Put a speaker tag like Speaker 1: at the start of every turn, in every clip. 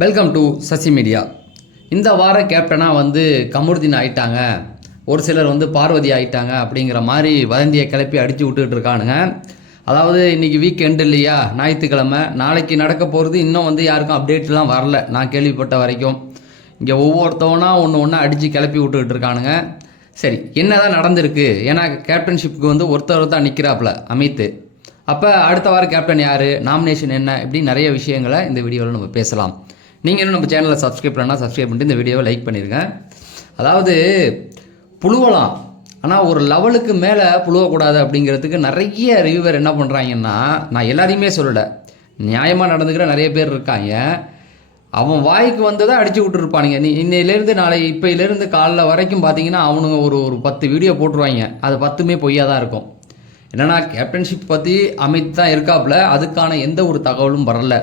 Speaker 1: Welcome to Sasi media இந்த வார கேப்டனாக வந்து கமருதீன் ஆயிட்டாங்க. ஒரு சிலர் வந்து பார்வதி ஆயிட்டாங்க அப்படிங்கிற மாதிரி வதந்தியை கிளப்பி அடித்து விட்டுக்கிட்டு இருக்கானுங்க. அதாவது இன்றைக்கி வீக் எண்டு இல்லையா? ஞாயிற்றுக்கிழமை. நாளைக்கு நடக்க போகிறது இன்னும் வந்து யாருக்கும் அப்டேட்லாம் வரல. நான் கேள்விப்பட்ட வரைக்கும். இங்கே ஒவ்வொருத்தவனா ஒன்று ஒன்று அடித்து கிளப்பி விட்டுக்கிட்டு இருக்கானுங்க. சரி என்னதான் நடந்திருக்கு? ஏன்னா கேப்டன்ஷிப்புக்கு வந்து ஒருத்தர் தான் நிற்கிறாப்புல அமித் அப்போ அடுத்த வாரம் கேப்டன் யார்? நாமினேஷன் என்ன? இப்படி நிறைய விஷயங்களை இந்த வீடியோவில் நம்ம பேசலாம். நீங்கள் இன்னும் நம்ம சேனலை சப்ஸ்கிரைப் பண்ணால் சப்ஸ்கிரைப் பண்ணிட்டு இந்த வீடியோவை லைக் பண்ணிடுங்க அதாவது புழுவலாம். ஆனால் ஒரு லெவலுக்கு மேலே புழுவக்கூடாது அப்படிங்கிறதுக்கு நிறைய ரிவ்யூவர் என்ன பண்ணுறாங்கன்னா நான் எல்லாரையுமே சொல்லலை. நியாயமாக நடந்துக்கிற நிறைய பேர் இருக்காங்க. அவன் வாய்க்கு வந்ததை அடித்து விட்டுருப்பானுங்க. நீ இன்னையிலேருந்து நாளை இப்போயிலேருந்து காலைல வரைக்கும் பார்த்தீங்கன்னா அவனுங்க ஒரு ஒரு பத்து வீடியோ போட்டுருவாங்க. அது பத்துமே பொய்யா தான் இருக்கும். என்னன்னா கேப்டன்ஷிப் பற்றி அமித் தான் இருக்காப்புல. அதுக்கான எந்த ஒரு தகவலும் வரல.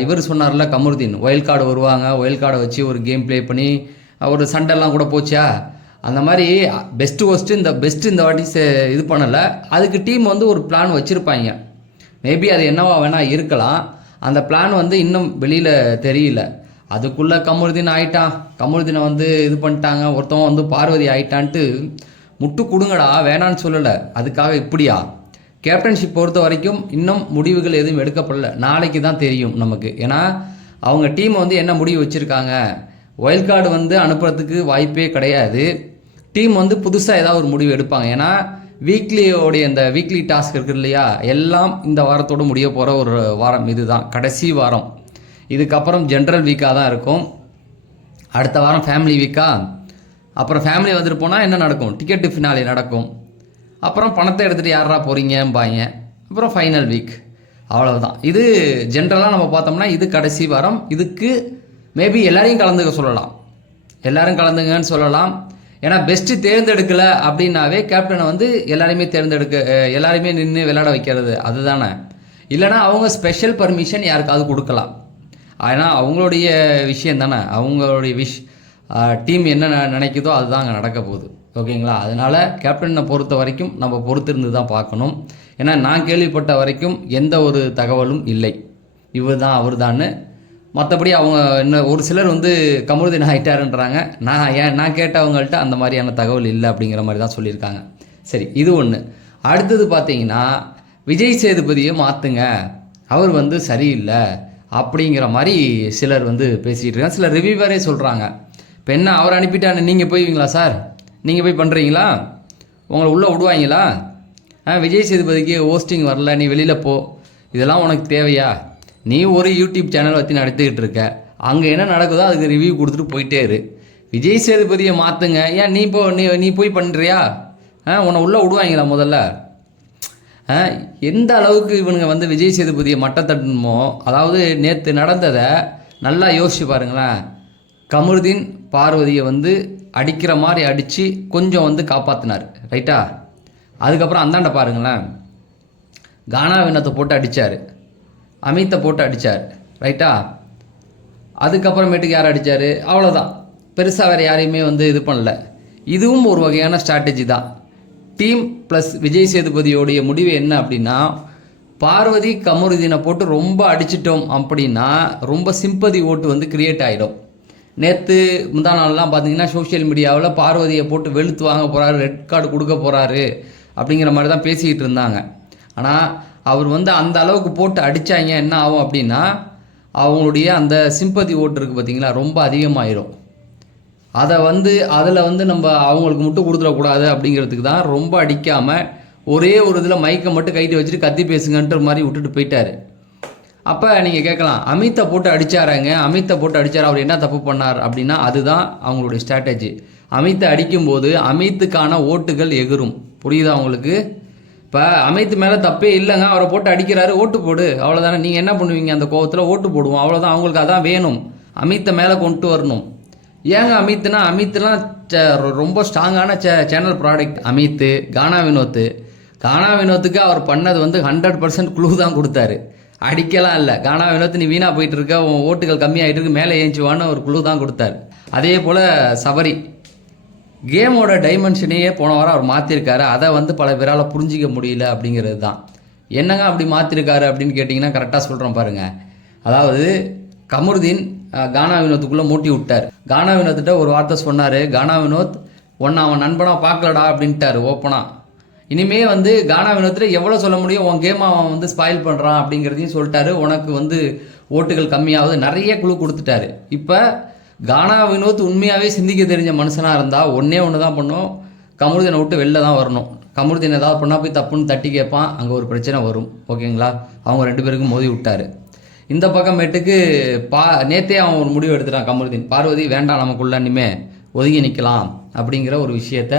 Speaker 1: இவர் சொன்னார்ல கமருதீன் ஒயில் கார்டு வருவாங்க ஒயில் கார்டை வச்சு ஒரு கேம் ப்ளே பண்ணி ஒரு சண்டெல்லாம் கூட போச்சா? அந்த மாதிரி பெஸ்ட்டு ஒஸ்ட்டு இந்த பெஸ்ட்டு இந்த வாட்டி செ- இது பண்ணலை. அதுக்கு டீம் வந்து ஒரு பிளான் வச்சுருப்பாங்க. மேபி அது என்னவா வேணால் இருக்கலாம். அந்த பிளான் வந்து இன்னும் வெளியில் தெரியல. அதுக்குள்ளே கமருதீன் ஆயிட்டான். கமருதீனை வந்து இது பண்ணிட்டாங்க. ஒருத்தவன் வந்து பார்வதி ஆயிட்டான்ட்டு முட்டு கொடுங்கடா வேணான்னு சொல்லலை. அதுக்காக இப்படியா? கேப்டன்ஷிப் பொறுத்த வரைக்கும் இன்னும் முடிவுகள் எதுவும் எடுக்கப்படல. நாளைக்கு தான் தெரியும் நமக்கு. ஏன்னா அவங்க டீம் வந்து என்ன முடிவு வச்சுருக்காங்க? ஒயில்ட் கார்டு வந்து அனுப்புறதுக்கு வாய்ப்பே கிடையாது. டீம் வந்து புதுசாக ஏதாவது ஒரு முடிவு எடுப்பாங்க. ஏன்னா வீக்லியோடைய இந்த வீக்லி டாஸ்க் இருக்குது இல்லையா? எல்லாம் இந்த வாரத்தோடு முடிய போகிற ஒரு வாரம் இதுதான். கடைசி வாரம். இதுக்கப்புறம் ஜென்ரல் வீக்காக தான் இருக்கும். அடுத்த வாரம் ஃபேமிலி வீக்கா அப்புறம் ஃபேமிலி வந்துட்டு போனால் என்ன நடக்கும்? டிக்கெட்டு ஃபினாலே நடக்கும். அப்புறம் பணத்தை எடுத்துகிட்டு யாரா போகிறீங்கம்பாங்க அப்புறம் ஃபைனல் வீக் அவ்வளோதான் இது ஜென்ரலாக நம்ம பார்த்தோம்னா இது கடைசி வாரம். இதுக்கு மேபி எல்லாரையும் கலந்துக்க சொல்லலாம். எல்லோரும் கலந்துங்கன்னு சொல்லலாம். ஏன்னா பெஸ்ட்டு தேர்ந்தெடுக்கலை அப்படின்னாவே கேப்டனை வந்து எல்லாரையுமே தேர்ந்தெடுக்க அஹ், எல்லாரையுமே நின்று விளையாட வைக்கிறது. அதுதானே. இல்லைன்னா அவங்க ஸ்பெஷல் பர்மிஷன் யாருக்காவது கொடுக்கலாம். ஆனால் அவங்களுடைய விஷயம் தானே அவங்களுடைய விஷ் டீம் என்ன நினைக்குதோ அதுதான் அங்கே நடக்க போகுது. ஓகேங்களா? அதனால் கேப்டனை பொறுத்த வரைக்கும் நம்ம பொறுத்திருந்து தான் பார்க்கணும். ஏன்னா நான் கேள்விப்பட்ட வரைக்கும் எந்த ஒரு தகவலும் இல்லை. இவர் தான் அவர் தான் மற்றபடி அவங்க இன்னும் ஒரு சிலர் வந்து கமருதீன் ஆகிட்டாருன்றாங்க நான் ஏன் நான் கேட்டவங்கள்ட்ட அந்த மாதிரியான தகவல் இல்லை அப்படிங்கிற மாதிரி தான் சொல்லியிருக்காங்க. சரி இது ஒன்று அடுத்தது பார்த்தீங்கன்னா விஜய் சேதுபதியை மாற்றுங்க அவர் வந்து சரியில்லை அப்படிங்கிற மாதிரி சிலர் வந்து பேசிகிட்டு இருக்காங்க. சிலர் ரிவ்யூவரே சொல்கிறாங்க இப்போ என்ன அவர் அனுப்பிட்டான்னு நீங்கள் போய்வீங்களா சார்? நீங்கள் போய் பண்ணுறீங்களா உங்களை உள்ளே விடுவாங்களா? ஆ விஜய் சேதுபதிக்கு ஹோஸ்டிங் வரல நீ வெளியில் போ. இதெல்லாம் உனக்கு தேவையா? நீ ஒரு யூடியூப் சேனல் வச்சு நடத்திக்கிட்டு இருக்க. அங்கே என்ன நடக்குதோ அதுக்கு ரிவ்யூ கொடுத்துட்டு போயிட்டே இரு. விஜய் சேதுபதியை மாற்றுங்க ஏன் நீ போ நீ நீ போய் பண்ணுறியா ஆ உன்னை உள்ளே விடுவாங்களா முதல்ல? ஆ, எந்த அளவுக்கு இவனுங்க வந்து விஜய் சேதுபதியை மட்டத்தட்டணுமோ அதாவது நேற்று நடந்ததை நல்லா யோசிச்சு பாருங்களேன். கமருதீன் பார்வதியை வந்து அடிக்கிற மாதிரி அடித்து கொஞ்சம் வந்து காப்பாற்றினார் ரைட்டா அதுக்கப்புறம் அந்தாண்ட பாருங்களேன். கானா வினத்தை போட்டு அடித்தார் அமித்தை போட்டு அடித்தார் ரைட்டா அதுக்கப்புறமேட்டுக்கு யார் அடித்தார் அவ்வளோதான் பெருசாக வேறு யாரையுமே வந்து இது பண்ணல. இதுவும் ஒரு வகையான ஸ்ட்ராட்டஜி தான். டீம் ப்ளஸ் விஜய் சேதுபதியோடைய முடிவு என்ன அப்படின்னா பார்வதி கமருதீனை போட்டு ரொம்ப அடிச்சிட்டோம் அப்படின்னா ரொம்ப சிம்பதி ஓட்டு வந்து கிரியேட் ஆகிடும் நேற்று முந்தா நாள்லாம் பார்த்தீங்கன்னா சோஷியல் மீடியாவில் பார்வதியை போட்டு வெளுத்து வாங்க போகிறாரு ரெட் கார்டு கொடுக்க போகிறாரு அப்படிங்கிற மாதிரி தான் பேசிக்கிட்டு இருந்தாங்க. ஆனால் அவர் வந்து அந்த அளவுக்கு போட்டு அடித்தாங்க என்ன ஆகும் அப்படின்னா அவங்களுடைய அந்த சிம்பதி ஓட்டு இருக்குது பார்த்தீங்களா ரொம்ப அதிகமாயிரும். அதை வந்து அதில் வந்து நம்ம அவங்களுக்கு மட்டும் கொடுத்துடக்கூடாது அப்படிங்கிறதுக்கு தான் ரொம்ப அடிக்காமல் ஒரே ஒரு இதில் மைக்கை மட்டும் கைட்டு வச்சுட்டு கத்தி பேசுங்கன்ற மாதிரி விட்டுட்டு போயிட்டார். அப்போ நீங்கள் கேட்கலாம் அமித்தை போட்டு அடிச்சாராங்க அமித்தை போட்டு அடித்தார் அவர் என்ன தப்பு பண்ணார் அப்படின்னா அதுதான் அவங்களுடைய ஸ்ட்ராட்டஜி அமித்தை அடிக்கும்போது அமித்துக்கான ஓட்டுகள் எகிரும். புரியுதா உங்களுக்கு? இப்போ அமித் மேலே தப்பே இல்லைங்க அவரை போட்டு அடிக்கிறாரு ஓட்டு போடு. அவ்வளோதானே நீங்கள் என்ன பண்ணுவீங்க? அந்த கோவத்தில் ஓட்டு போடுவோம். அவ்வளோதான் அவங்களுக்கு அதான் வேணும். அமித்தை மேலே கொண்டு வரணும். ஏங்க அமித்னா அமித்லாம் ச- ரொம்ப ஸ்ட்ராங்கான சே சேனல் ப்ராடக்ட் அமித்து கானா வினோத்து. கானா வினோத்துக்கு அவர் பண்ணது வந்து ஹண்ட்ரட் பர்சன்ட் குழு தான் கொடுத்தாரு. அடிக்கலாம் இல்லை. கானா வினோத் நீ வீணாக போயிட்டு இருக்க உன் ஓட்டுகள் கம்மியாகிட்டு இருக்கு. மேலே ஏஞ்சுவான்னு ஒரு குழு தான் கொடுத்தாரு. அதே போல் சபரி. கேமோட டைமென்ஷனையே போன வாரம் அவர் மாற்றிருக்காரு அதை வந்து பல பேரால் புரிஞ்சிக்க முடியல அப்படிங்கிறது தான். என்னங்க அப்படி மாற்றிருக்காரு அப்படின்னு கேட்டிங்கன்னா கரெக்டாக சொல்கிறோம் பாருங்கள் அதாவது கமருதீன் கானா வினோத்துக்குள்ளே மூட்டி விட்டார். கானா வினோத்திட்ட ஒரு வார்த்தை சொன்னார். கானா வினோத் உன்னை அவன் நண்பனாக பார்க்கலடா அப்படின்ட்டாரு ஓப்பனாக இனிமே வந்து கானா வினோத்தில் எவ்வளோ சொல்ல முடியும்? உன் கேம் அவன் வந்து ஸ்பாயில் பண்ணுறான் அப்படிங்கிறதையும் சொல்லிட்டாரு. உனக்கு வந்து ஓட்டுகள் கம்மியாகுது. நிறைய குழு கொடுத்துட்டாரு. இப்போ கானா வினோத் உண்மையாகவே சிந்திக்க தெரிஞ்ச மனுஷனாக இருந்தால் ஒன்றே ஒன்று தான் பண்ணும். கமருதீனை விட்டு வெளில தான் வரணும். கமருதீன் ஏதாவது பண்ணால் போய் தப்புன்னு தட்டி கேட்பான். அங்கே ஒரு பிரச்சனை வரும். ஓகேங்களா? அவங்க ரெண்டு பேருக்கும் மோதி விட்டார். இந்த பக்கமேட்டுக்கு பா நேத்தே அவன் ஒரு முடிவு எடுத்துட்டான் கமருதீன். பார்வதி வேண்டாம் நமக்குள்ள இனிமே ஒதுங்கி நிற்கலாம் அப்படிங்கிற ஒரு விஷயத்த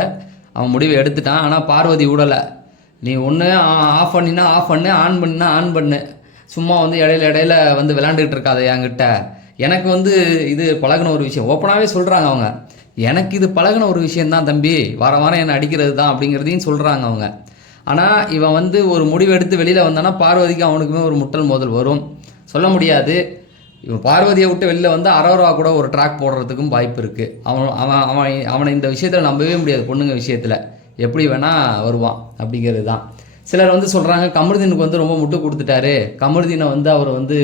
Speaker 1: அவன் முடிவை எடுத்துட்டான் ஆனால் பார்வதி விடலை நீ ஒன்று ஆஃப் பண்ணினா ஆஃப் பண்ணு ஆன் பண்ணினா ஆன் பண்ணு. சும்மா வந்து இடையில இடையில வந்து விளாண்டுக்கிட்டு இருக்காத என்கிட்ட. எனக்கு வந்து இது பழகுன ஒரு விஷயம். ஓப்பனாகவே சொல்கிறாங்க அவங்க. எனக்கு இது பழகுன ஒரு விஷயந்தான் தம்பி. வார வாரம் என்னை அடிக்கிறது தான் அப்படிங்கிறதையும் சொல்கிறாங்க அவங்க. ஆனால் இவன் வந்து ஒரு முடிவு எடுத்து வெளியில் வந்தானா பார்வதிக்கு அவனுக்குமே ஒரு முட்டல் மோதல் வரும். சொல்ல முடியாது. இவன் பார்வதியை விட்டு வெளில வந்து அரோரா கூட ஒரு ட்ராக் போடுறதுக்கும் வாய்ப்பு இருக்குது அவன் அவன் அவன் அவனை இந்த விஷயத்தில் நம்பவே முடியாது பொண்ணுங்க விஷயத்தில். எப்படி வேணால் வருவான் அப்படிங்கிறது தான் சிலர் வந்து சொல்கிறாங்க கமருதீனுக்கு வந்து ரொம்ப முட்டு கொடுத்துட்டாரு. கமருதீனை வந்து அவர் வந்து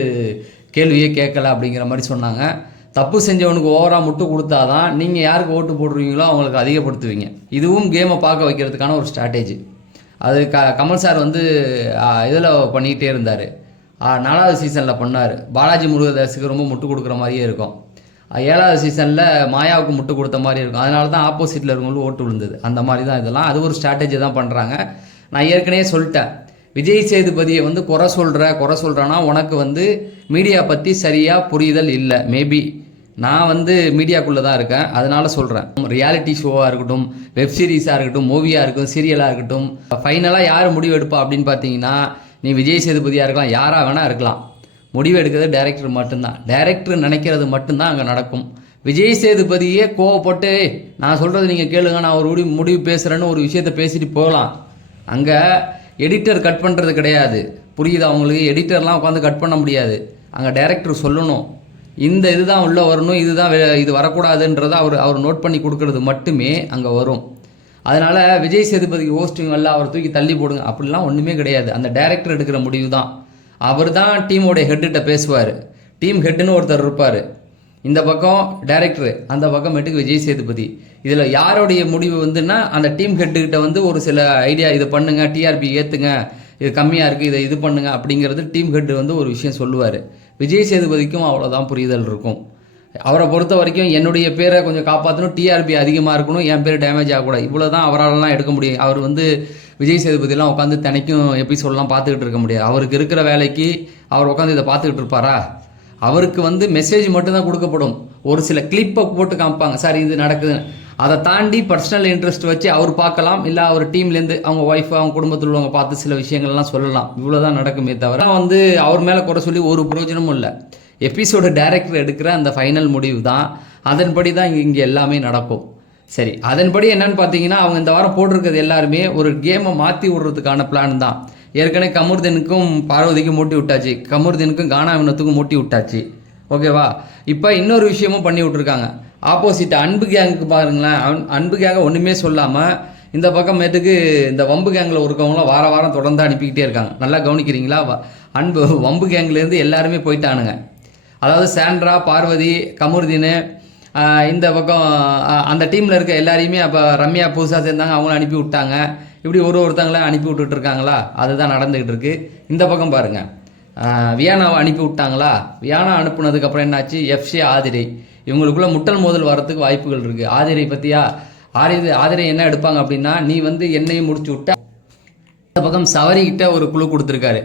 Speaker 1: கேள்வியே கேட்கல அப்படிங்கிற மாதிரி சொன்னாங்க. தப்பு செஞ்சவனுக்கு ஓவராக முட்டு கொடுத்தாதான் நீங்கள் யாருக்கு ஓட்டு போடுறீங்களோ அவங்களுக்கு அதிகப்படுத்துவீங்க. இதுவும் கேமை பார்க்க வைக்கிறதுக்கான ஒரு ஸ்ட்ராட்டஜி அது க கமல் சார் வந்து இதில் பண்ணிக்கிட்டே இருந்தார். நாலாவது சீசனில் பண்ணார். பாலாஜி முருகதாஸுக்கு ரொம்ப முட்டு கொடுக்குற மாதிரியே இருக்கும். ஏழாவது சீசனில் மாயாவுக்கு முட்டு கொடுத்த மாதிரி இருக்கும். அதனால தான் ஆப்போசிட்டில் இருக்கவங்களும் ஓட்டு விழுந்தது. அந்த மாதிரி தான் இதெல்லாம். அது ஒரு ஸ்ட்ராட்டஜி தான் பண்ணுறாங்க நான் ஏற்கனவே சொல்லிட்டேன். விஜய் சேதுபதியை வந்து குறை சொல்கிற குறை சொல்கிறேன்னா உனக்கு வந்து மீடியா பற்றி சரியாக புரிதல் இல்லை. மேபி நான் வந்து மீடியாக்குள்ளே தான் இருக்கேன். அதனால் சொல்கிறேன் ரியாலிட்டி ஷோவாக இருக்கட்டும் வெப் சீரிஸாக இருக்கட்டும் மூவியாக இருக்கட்டும் சீரியலாக இருக்கட்டும் ஃபைனலாக யார் முடிவு எடுப்பா அப்படின்னு பார்த்தீங்கன்னா நீ விஜய் சேதுபதியாக இருக்கலாம் யாராக வேணால் இருக்கலாம். முடிவு எடுக்கிறது டைரக்டர் மட்டும்தான். டைரக்டர் நினைக்கிறது மட்டும்தான் அங்கே நடக்கும். விஜய் சேதுபதியே கோவப்பட்டு நான் சொல்கிறது நீங்கள் கேளுங்க நான் ஒரு முடிவு முடிவு பேசுகிறேன்னு ஒரு விஷயத்த பேசிட்டு போகலாம். அங்கே எடிட்டர் கட் பண்ணுறது கிடையாது. புரியுது அவங்களுக்கு எடிட்டர்லாம் உட்காந்து கட் பண்ண முடியாது. அங்கே டைரக்டர் சொல்லணும். இந்த இதுதான் உள்ளே வரணும் இதுதான் வே- இது வரக்கூடாதுன்றதை அவர் அவர் நோட் பண்ணி கொடுக்கறது மட்டுமே அங்கே வரும். அதனால் விஜய் சேதுபதி ஹோஸ்டிங் எல்லாம் அவர் தூக்கி தள்ளி போடுங்க. அப்படிலாம் ஒன்றுமே கிடையாது. அந்த டைரக்டர் எடுக்கிற முடிவு தான் அவர் தான் டீமோடைய ஹெட்டுகிட்ட பேசுவார் டீம் ஹெட்டுன்னு ஒருத்தர் இருப்பார். இந்த பக்கம் டைரக்டர் அந்த பக்கமேட்டுக்கு விஜய் சேதுபதி. இதில் யாருடைய முடிவு வந்துன்னா அந்த டீம் ஹெட்டுக்கிட்ட வந்து ஒரு சில ஐடியா இதை பண்ணுங்கள் டிஆர்பி ஏற்றுங்க இது கம்மியாக இருக்குது இதை இது பண்ணுங்க அப்படிங்கிறது டீம் ஹெட்டு வந்து ஒரு விஷயம் சொல்லுவார். விஜய் சேதுபதிக்கும் அவ்வளோதான் புரிதல் இருக்கும். அவரை பொறுத்த வரைக்கும் என்னுடைய பேரை கொஞ்சம் காப்பாற்றணும் டிஆர்பி அதிகமாக இருக்கணும். என் பேர் டேமேஜ் ஆகக்கூடாது. இவ்வளோ தான் அவராலலாம் எடுக்க முடியும். அவர் வந்து விஜய் சேதுபதியெலாம் உட்காந்து தினைக்கும் எபிசோடெலாம் பார்த்துக்கிட்டு இருக்க முடியாது. அவருக்கு இருக்கிற வேலைக்கு அவர் உட்காந்து இதை பார்த்துக்கிட்டு இருப்பாரா? அவருக்கு வந்து மெசேஜ் மட்டும்தான் கொடுக்கப்படும். ஒரு சில கிளிப்பை போட்டு காமிப்பாங்க. சார் இது நடக்குது. அதை தாண்டி பர்சனல் இன்ட்ரெஸ்ட் வச்சு அவர் பார்க்கலாம். இல்லை அவர் டீம்லேருந்து அவங்க ஒய்ஃப் அவங்க குடும்பத்தில் உள்ளவங்க பார்த்து சில விஷயங்கள்லாம் சொல்லலாம். இவ்வளோ தான் நடக்குமே தவிர வந்து அவர் மேலே குறை சொல்லி ஒரு பிரயோஜனமும் இல்லை. எபிசோடு டைரக்டர் எடுக்கிற அந்த ஃபைனல் முடிவு தான். அதன்படி தான் இங்கே இங்கே எல்லாமே நடக்கும். சரி அதன்படி என்னன்னு பார்த்தீங்கன்னா அவங்க இந்த வாரம் போட்டிருக்கிறது எல்லாருமே ஒரு கேமை மாற்றி விடுறதுக்கான பிளான் தான். ஏற்கனவே கமருதனுக்கும் பார்வதிக்கும் மூட்டி விட்டாச்சு. கமருதனுக்கும் கானாவினத்துக்கும் மூட்டி விட்டாச்சு. ஓகேவா இப்போ இன்னொரு விஷயமும் பண்ணி விட்ருக்காங்க ஆப்போசிட் அன்பு கேங்குக்கு பாருங்களேன். அன்- அன்பு கேங்கை ஒன்றுமே சொல்லாமல் இந்த பக்கம் மேட்டுக்கு இந்த வம்பு கேங்கில் இருக்கவங்களாம் வார வாரம் தொடர்ந்து அனுப்பிக்கிட்டே இருக்காங்க. நல்லா கவனிக்கிறீங்களா? அன்பு வம்பு கேங்லேருந்து எல்லாருமே போயிட்டானுங்க. அதாவது சாண்ட்ரா பார்வதி கமுருதீனு இந்த பக்கம் அந்த டீமில் இருக்க எல்லாரையுமே அப்போ ரம்யா புதுசாக சேர்ந்தாங்க அவங்கள அனுப்பி விட்டாங்க. இப்படி ஒரு ஒருத்தங்கள அனுப்பி விட்டுட்ருக்காங்களா அதுதான் நடந்துக்கிட்டு இருக்குது இந்த பக்கம் பாருங்க. வியானாவை அனுப்பி விட்டாங்களா? வியானா அனுப்புனதுக்கப்புறம் என்னாச்சு? எஃப்சி ஆதிரை. இவங்களுக்குள்ள முட்டல் மோதல் வரத்துக்கு வாய்ப்புகள் இருக்குது ஆதிரை பற்றியா ஆதிரை ஆதிரை என்ன எடுப்பாங்க அப்படின்னா நீ வந்து என்னையும் முடிச்சு விட்ட இந்த பக்கம் சவரிக்கிட்ட ஒரு குழு கொடுத்துருக்காரு.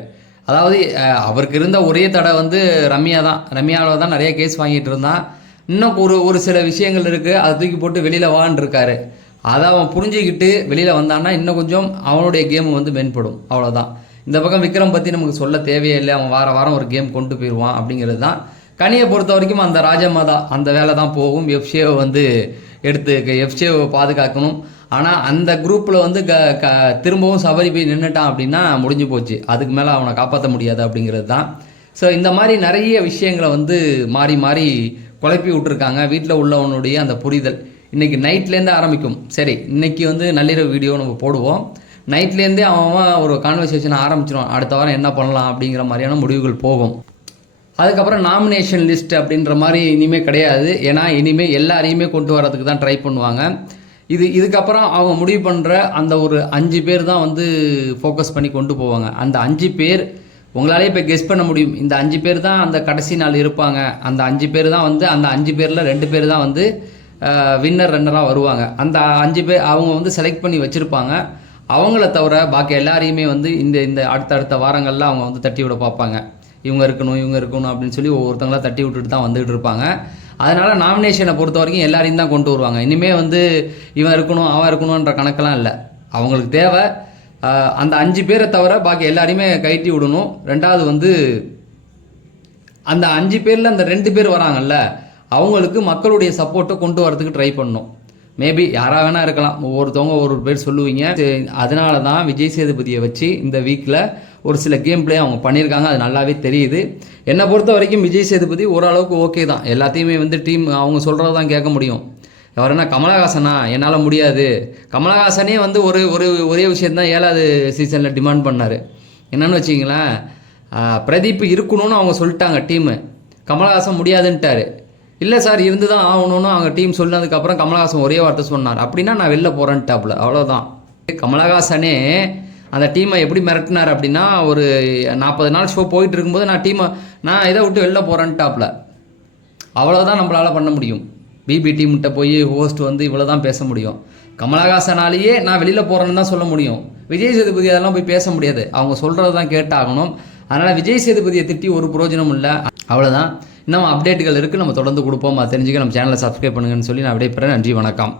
Speaker 1: அதாவது அவருக்கு இருந்த ஒரே தடை வந்து ரம்யா தான். ரம்யாவில் தான் நிறைய கேஸ் வாங்கிட்டு இருந்தான். இன்னும் ஒரு ஒரு சில விஷயங்கள் இருக்குது அதை தூக்கி போட்டு வெளியில் வான்னு இருக்காரு. அதை அவன் புரிஞ்சுக்கிட்டு வெளியில் வந்தான்னா இன்னும் கொஞ்சம் அவனுடைய கேம் வந்து மேம்படும் அவ்வளோதான் இந்த பக்கம் விக்ரம் பற்றி நமக்கு சொல்ல தேவையே இல்லை. அவன் வார வாரம் ஒரு கேம் கொண்டு போயிடுவான் அப்படிங்கிறது தான். கனியை பொறுத்த வரைக்கும் அந்த ராஜமாதா அந்த வேலை தான் போகும் எஃப்சேவை வந்து எடுத்து எஃப்சேவை பாதுகாக்கணும். ஆனால் அந்த குரூப்பில் வந்து க க திரும்பவும் சபரி போய் நின்றுட்டான் அப்படின்னா முடிஞ்சு போச்சு. அதுக்கு மேலே அவனை காப்பாற்ற முடியாது அப்படிங்கிறது தான். ஸோ இந்த மாதிரி நிறைய விஷயங்களை வந்து மாறி மாறி குழப்பி விட்டுருக்காங்க. வீட்டில் உள்ளவனுடைய அந்த புரிதல். இன்றைக்கி நைட்லேருந்து ஆரம்பிக்கும். சரி இன்றைக்கி வந்து நள்ளிரவு வீடியோ நம்ம போடுவோம். நைட்லேருந்தே அவன் ஒரு கான்வர்சேஷன் ஆரம்பிச்சிடும் அடுத்த வாரம் என்ன பண்ணலாம் அப்படிங்கிற மாதிரியான முடிவுகள் போகும். அதுக்கப்புறம் நாமினேஷன் லிஸ்ட் அப்படின்ற மாதிரி இனிமேல் கிடையாது. ஏன்னா இனிமேல் எல்லாரையுமே கொண்டு வரதுக்கு தான் ட்ரை பண்ணுவாங்க. இது இதுக்கப்புறம் அவங்க முடிவு பண்ணுற அந்த ஒரு அஞ்சு பேர் தான் வந்து ஃபோக்கஸ் பண்ணி கொண்டு போவாங்க. அந்த அஞ்சு பேர் உங்களாலே இப்போ கெஸ் பண்ண முடியும். இந்த அஞ்சு பேர் தான் அந்த கடைசி நாள் இருப்பாங்க. அந்த அஞ்சு பேர் தான் வந்து அந்த அஞ்சு பேரில் ரெண்டு பேர் தான் வந்து வின்னர் ரன்னராக வருவாங்க. அந்த அஞ்சு பேர் அவங்க வந்து செலக்ட் பண்ணி வச்சுருப்பாங்க. அவங்கள தவிர பாக்கி எல்லாரையுமே வந்து இந்த இந்த அடுத்தடுத்த வாரங்களில் அவங்க வந்து தட்டி விட பார்ப்பாங்க. இவங்க இருக்கணும் இவங்க இருக்கணும் அப்படின்னு சொல்லி ஒவ்வொருத்தங்களாக தட்டி விட்டுட்டு தான் வந்துகிட்டு இருப்பாங்க. அதனால் நாமினேஷனை பொறுத்த வரைக்கும் எல்லாரையும் தான் கொண்டு வருவாங்க. இனிமேல் வந்து இவன் இருக்கணும் அவன் இருக்கணுன்ற கணக்கெல்லாம் இல்லை. அவங்களுக்கு தேவை அந்த அஞ்சு பேரை தவிர பாக்கி எல்லாரையுமே கைட்டி விடணும். ரெண்டாவது வந்து அந்த அஞ்சு பேரில் அந்த ரெண்டு பேர் வராங்கல்ல அவங்களுக்கு மக்களுடைய சப்போர்ட்டை கொண்டு வரதுக்கு ட்ரை பண்ணணும். மேபி யாராக வேணா இருக்கலாம். ஒவ்வொருத்தவங்க ஒரு பேர் சொல்லுவீங்க. அதனால தான் விஜய் சேதுபதியை வச்சு இந்த வீக்கில் ஒரு சில கேம் ப்ளே அவங்க பண்ணியிருக்காங்க. அது நல்லாவே தெரியுது. என்னை பொறுத்த வரைக்கும் விஜய் சேதுபதி ஓரளவுக்கு ஓகே தான். எல்லாத்தையுமே வந்து டீம் அவங்க சொல்கிறது தான் கேட்க முடியும். அவர்னா கமலஹாசனா? என்னால் முடியாது. கமலஹாசனே வந்து ஒரு ஒரு ஒரே விஷயந்தான் ஏழாவது சீசனில் டிமாண்ட் பண்ணார். என்னென்னு வச்சிங்களேன் பிரதீப் இருக்கணும்னு அவங்க சொல்லிட்டாங்க டீமு கமலஹாசன் முடியாதுன்ட்டார். இல்லை சார் இருந்து தான் ஆகணும்னு அவங்க டீம் சொன்னதுக்கப்புறம் கமலஹாசன் ஒரே வார்த்தை சொன்னார். அப்படின்னா நான் வெளில போகிறேன்ட்டாப்புல அவ்வளோதான் கமலஹாசனே அந்த டீமை எப்படி மிரட்டினார் அப்படின்னா ஒரு நாற்பது நாள் ஷோ போயிட்டு இருக்கும்போது நான் டீமை நான் இதை விட்டு வெளில போகிறேன்ட்டாப்புல அவ்வளோதான் நம்மளால் பண்ண முடியும். பிபி டீம்கிட்ட போய் ஹோஸ்ட் வந்து இவ்வளோ தான் பேச முடியும். கமலஹாசனாலேயே நான் வெளியில் போகிறேன்னு தான் சொல்ல முடியும். விஜய் சேதுபதி அதெல்லாம் போய் பேச முடியாது. அவங்க சொல்கிறது தான் கேட்டாகணும். அதனால் விஜய் சேதுபதியை திட்டி ஒரு பிரயோஜனம் இல்லை. அவ்வளோதான் இன்னும் அப்டேட்டுகள் இருக்குது நம்ம தொடர்ந்து கொடுப்போம். தெரிஞ்சுக்க நம்ம சேனலை சப்ஸ்கிரைப் பண்ணுங்கன்னு சொல்லி நான் விடைபெறேன். நன்றி வணக்கம்.